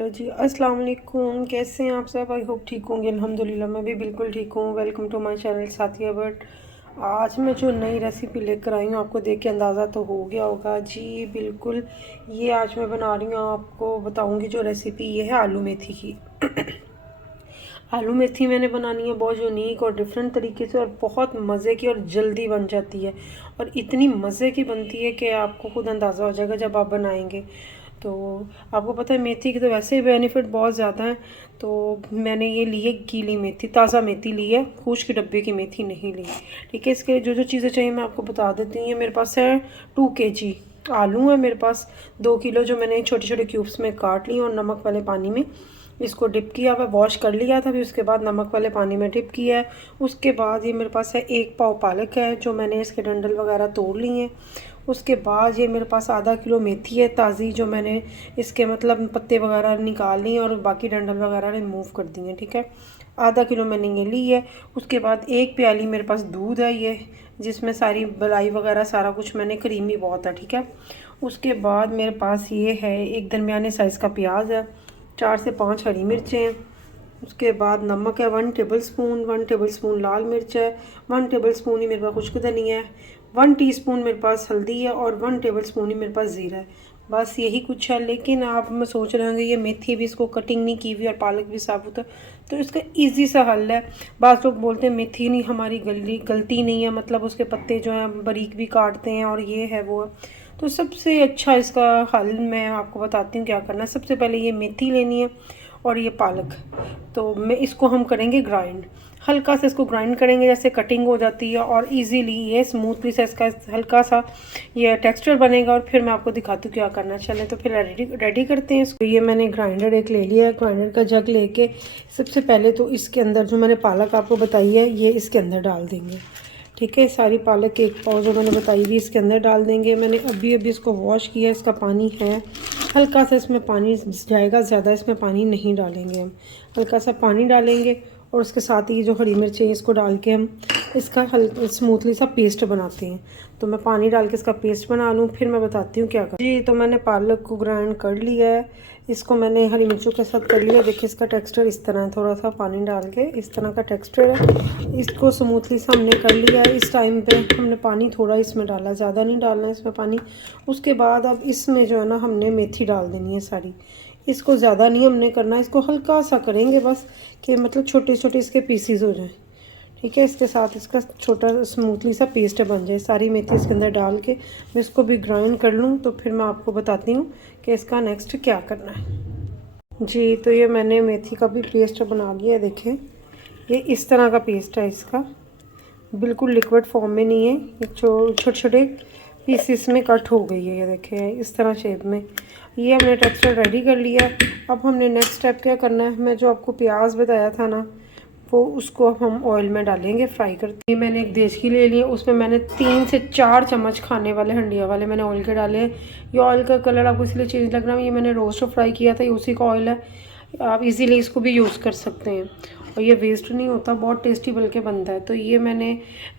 Hello जी, अस्सलाम वालेकुम। कैसे हैं आप सब? आई होप ठीक होंगे। अल्हम्दुलिल्लाह मैं भी बिल्कुल ठीक हूँ। Welcome to my channel Saathiya but. आज मैं जो नई रेसिपी लेकर आई हूँ आपको देख के अंदाज़ा तो हो गया होगा जी। बिल्कुल, ये आज मैं बना रही हूँ, आपको बताऊँगी जो रेसिपी ये है आलू मेथी की। आलू मेथी मैंने बनानी है बहुत यूनिक और डिफरेंट तरीके से, और बहुत मज़े की और जल्दी बन जाती है। और इतनी मज़े की बनती है कि आपको खुद अंदाज़ा हो जाएगा जब आप बनाएंगे। तो आपको पता है मेथी के तो वैसे ही बेनिफिट बहुत ज़्यादा हैं। तो मैंने ये ली है गीली मेथी, ताज़ा मेथी ली है, खूश के डब्बे की मेथी नहीं ली। ठीक है, इसके लिए जो जो चीज़ें चाहिए मैं आपको बता देती हूँ। ये मेरे पास है 2 kg आलू है मेरे पास, 2 किलो जो मैंने छोटे छोटे क्यूब्स में काट ली और नमक वाले पानी में इसको डिप किया हुआ, वॉश कर लिया था, फिर उसके बाद नमक वाले पानी में डिप किया है। उसके बाद ये मेरे पास है 1 पाव पालक है जो मैंने इसके डंडल वगैरह तोड़ ली हैं। उसके बाद ये मेरे पास आधा किलो मेथी है ताज़ी, जो मैंने इसके मतलब पत्ते वगैरह निकाल ली और बाकी डंडल वगैरह रिमूव कर दी हैं। ठीक है, आधा किलो मैंने ये ली है। उसके बाद 1 प्याली मेरे पास दूध है ये, जिसमें सारी मलाई वगैरह सारा कुछ मैंने, क्रीमी बहुत है। ठीक है, उसके बाद मेरे पास ये है एक दरमियाने साइज़ का प्याज है, 4 से 5 हरी मिर्चें हैं। उसके बाद नमक है 1 टेबल स्पून, 1 टेबल स्पून लाल मिर्च है, 1 टेबल स्पून ही मेरे पास खुश्क धनिया है, 1 टीस्पून मेरे पास हल्दी है और 1 टेबल स्पून ही मेरे पास ज़ीरा है। बस यही कुछ है। लेकिन आप मैं सोच रहे होंगे ये मेथी भी इसको कटिंग नहीं की हुई और पालक भी साबुत है, तो इसका इजी सा हल है। बात लोग बोलते हैं मेथी नहीं हमारी गलती नहीं है, मतलब उसके पत्ते जो हैं बारीक भी काटते हैं और ये है वो है। तो सबसे अच्छा इसका हल मैं आपको बताती हूँ क्या करना है। सबसे पहले ये मेथी लेनी है और ये पालक, तो मैं इसको हम करेंगे ग्राइंड। हल्का सा इसको ग्राइंड करेंगे, जैसे कटिंग हो जाती है और इजीली ये स्मूथली सा इसका हल्का सा ये टेक्सचर बनेगा। और फिर मैं आपको दिखाती हूँ क्या करना। चले तो फिर रेडी करते हैं इसको। ये मैंने ग्राइंडर एक ले लिया है, ग्राइंडर का जग लेके सबसे पहले तो इसके अंदर जो मैंने पालक आपको बताई है ये इसके अंदर डाल देंगे। ठीक है, सारी पालक 1 पाव जो मैंने बताई थी इसके अंदर डाल देंगे। मैंने अभी इसको वॉश किया, इसका पानी है हल्का सा, इसमें पानी जाएगा, ज़्यादा इसमें पानी नहीं डालेंगे हम, हल्का सा पानी डालेंगे। और उसके साथ ही जो हरी मिर्चें इसको डाल के हम इसका स्मूथली सा पेस्ट बनाते हैं। तो मैं पानी डाल के इसका पेस्ट बना लूँ, फिर मैं बताती हूँ क्या कर जी। तो मैंने पालक को ग्राइंड कर लिया है, इसको मैंने हरी मिर्चों के साथ कर लिया। देखिए इसका टेक्सचर इस तरह है, थोड़ा सा पानी डाल के इस तरह का टेक्सचर है। इसको स्मूथली से हमने कर लिया है। इस टाइम पे हमने पानी थोड़ा इसमें डाला, ज़्यादा नहीं डालना है इसमें पानी। उसके बाद अब इसमें जो है ना हमने मेथी डाल देनी है सारी। इसको ज़्यादा नहीं हमने करना, इसको हल्का सा करेंगे बस, कि मतलब छोटे छोटे इसके पीसीज हो जाएं। ठीक है, इसके साथ इसका छोटा स्मूथली सा पेस्ट बन जाए। सारी मेथी इसके अंदर डाल के मैं इसको भी ग्राइंड कर लूँ, तो फिर मैं आपको बताती हूँ कि इसका नेक्स्ट क्या करना है जी। तो ये मैंने मेथी का भी पेस्ट बना लिया है। देखें ये इस तरह का पेस्ट है इसका, बिल्कुल लिक्विड फॉर्म में नहीं है, ये छोटे छोटे पीसीस में कट हो गई है। ये देखें इस तरह शेप में। ये हमने टेक्सचर रेडी कर लिया। अब हमने नेक्स्ट स्टेप क्या करना है, मैं जो आपको प्याज बताया था ना वो उसको अब हम ऑयल में डालेंगे फ्राई करते। मैंने एक देसी ले लिया, उसमें मैंने 3 से 4 चम्मच खाने वाले हंडिया वाले मैंने ऑयल के डाले हैं। ये ऑयल का कलर आपको इसलिए चेंज लग रहा है, ये मैंने रोस्ट फ्राई किया था, ये उसी का ऑयल है। आप इजीली इसको भी यूज़ कर सकते हैं और ये वेस्ट नहीं होता, बहुत टेस्टी बल्कि बनता है। तो ये मैंने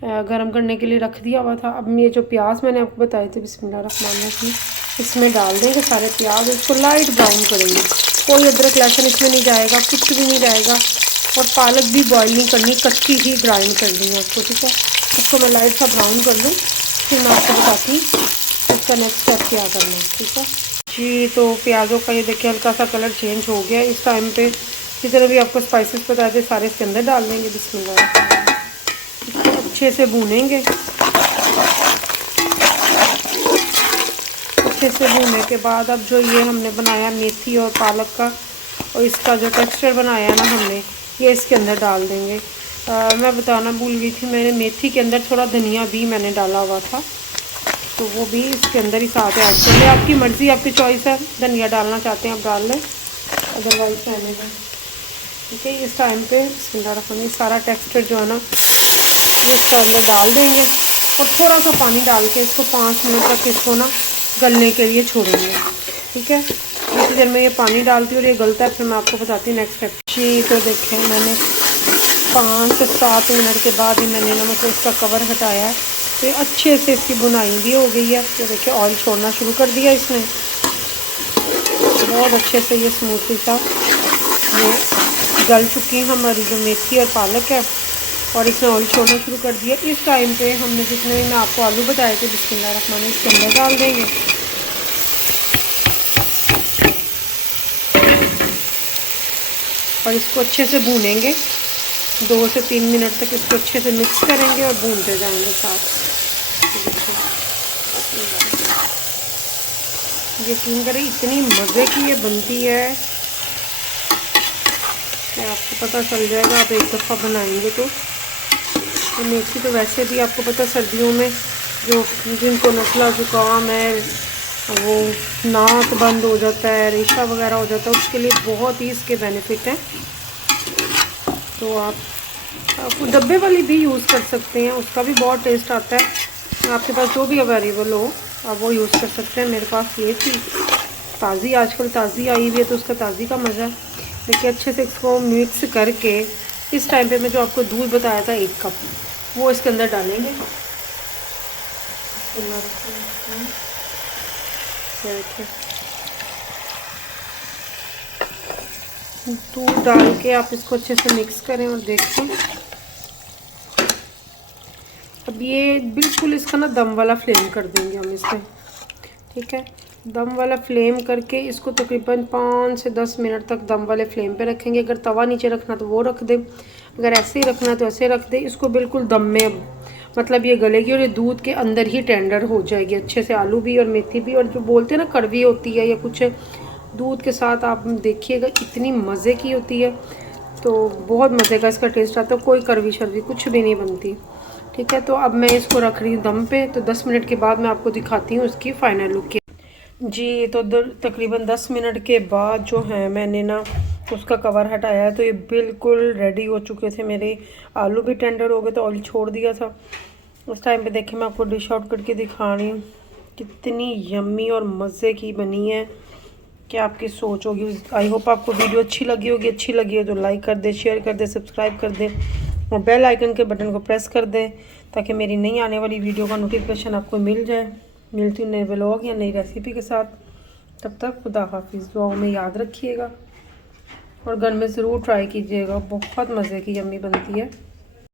गरम करने के लिए रख दिया हुआ था। अब ये जो प्याज मैंने आपको बताए थे बिस्मिल्लाहिर्रहमानिर्रहीम, इसमें डाल देंगे सारे प्याज। इसको लाइट ब्राउन करेंगे, कोई अदरक लहसुन इसमें नहीं जाएगा, कुछ भी नहीं जाएगा। और पालक भी बॉईल नहीं करनी, कच्ची ही ग्राइंड करनी है उसको। ठीक है, इसको मैं लाइट सा ब्राउन कर लूँ, फिर मैं आपको बताती हूँ इसका नेक्स्ट स्टेप क्या करना है। ठीक है जी। तो प्याज़ों का ये देखिए हल्का सा कलर चेंज हो गया। इस टाइम पे जितने भी आपको स्पाइसेस बताए थे सारे इसके अंदर डाल देंगे। बिस्मिल्लाह, इसको अच्छे से भूनेंगे। अच्छे से भूनने के बाद अब जो ये हमने बनाया मेथी और पालक का और इसका जो टेक्सचर बनाया है ना हमने, ये इसके अंदर डाल देंगे। मैं बताना भूल गई थी, मैंने मेथी के अंदर थोड़ा धनिया भी मैंने डाला हुआ था, तो वो भी इसके अंदर ही साथ ऐड कर ले। आपकी मर्ज़ी, आपकी चॉइस है, धनिया डालना चाहते हैं आप डाल लें, अदरवाइज रहने दें। ठीक है, इस टाइम पे बिस्मिल्लाह सारा टेक्सचर जो है ना ये इसके अंदर डाल देंगे और थोड़ा सा पानी डाल के इसको 5 मिनट तक इसको ना गलने के लिए छोड़ेंगे। ठीक है, जितनी देर में ये पानी डालती हूँ और ये गलता है फिर मैं आपको बताती हूँ नेक्स्ट स्टेप जी। तो देखें मैंने 5 से 7 मिनट के बाद ही मैंने ना मतलब इसका कवर हटाया है, तो ये अच्छे से इसकी बुनाई भी हो गई है। तो देखिए ऑयल छोड़ना शुरू कर दिया इसने। बहुत अच्छे से ये स्मूथली सा ये गल चुकी है हमारी जो मेथी और पालक है, और इसने ऑयल छोड़ना शुरू कर दिया। इस टाइम पे हमने जितने भी मैं आपको आलू बताए थे बिस्मिल्लाहिर्रहमानिर्रहीम इसके अंदर डाल देंगे और इसको अच्छे से भूनेंगे। 2 से 3 मिनट तक इसको अच्छे से मिक्स करेंगे और भूनते जाएंगे साथ। यकीन करें इतनी मज़े की ये बनती है कि आपको पता चल जाएगा, आप एक दफ़ा बनाएंगे तो मेथी तो वैसे भी आपको पता सर्दियों में जो जिनको नज़ला ज़ुकाम है, वो नाक बंद हो जाता है, रेशा वगैरह हो जाता है, उसके लिए बहुत ही इसके बेनिफिट हैं। तो आप डब्बे वाली भी यूज़ कर सकते हैं, उसका भी बहुत टेस्ट आता है। आपके पास जो भी अवेलेबल हो आप वो यूज़ कर सकते हैं। मेरे पास ये थी ताज़ी, आजकल ताज़ी आई हुई है तो उसका ताज़ी का मज़ा। देखिए अच्छे से इसको मिक्स करके इस टाइम पे मैं जो आपको दूध बताया था 1 कप, वो इसके अंदर डालेंगे। दूध डाल के आप इसको अच्छे से मिक्स करें और देखें। अब ये बिल्कुल इसका ना दम वाला फ्लेम कर देंगे हम इसमें, ठीक है। दम वाला फ्लेम करके इसको तकरीबन 5 से 10 मिनट तक दम वाले फ्लेम पे रखेंगे। अगर तवा नीचे रखना तो वो रख दे, अगर ऐसे ही रखना तो ऐसे रख दे। इसको बिल्कुल दम में मतलब ये गलेगी और ये दूध के अंदर ही टेंडर हो जाएगी अच्छे से, आलू भी और मेथी भी। और जो बोलते हैं ना कड़वी होती है या कुछ, दूध के साथ आप देखिएगा इतनी मज़े की होती है, तो बहुत मज़े का इसका टेस्ट आता है। कोई कड़वी शर्वी कुछ भी नहीं बनती, ठीक है। तो अब मैं इसको रख रही हूँ दम पे, तो 10 मिनट के बाद मैं आपको दिखाती हूँ उसकी फ़ाइनल लुक जी। तो तकरीबन 10 मिनट के बाद जो है मैंने ना उसका कवर हटाया है, तो ये बिल्कुल रेडी हो चुके थे मेरे। आलू भी टेंडर हो गए, तो ऑयल छोड़ दिया था। उस टाइम पे देखिए मैं आपको डिश आउट करके दिखा रही हूँ कितनी यम्मी और मज़े की बनी है कि आपकी सोच होगी। आई होप आपको वीडियो अच्छी लगी होगी। अच्छी लगी हो तो लाइक कर दे, शेयर कर दे, सब्सक्राइब कर दे और बेल आइकन के बटन को प्रेस कर दें ताकि मेरी नई आने वाली वीडियो का नोटिफिकेशन आपको मिल जाए। मिलती हूँ नए व्लॉग या नई रेसिपी के साथ। तब तक खुदा हाफिज़। दुआओं में याद रखिएगा और घर में ज़रूर ट्राई कीजिएगा, बहुत मज़े की यम्मी बनती है।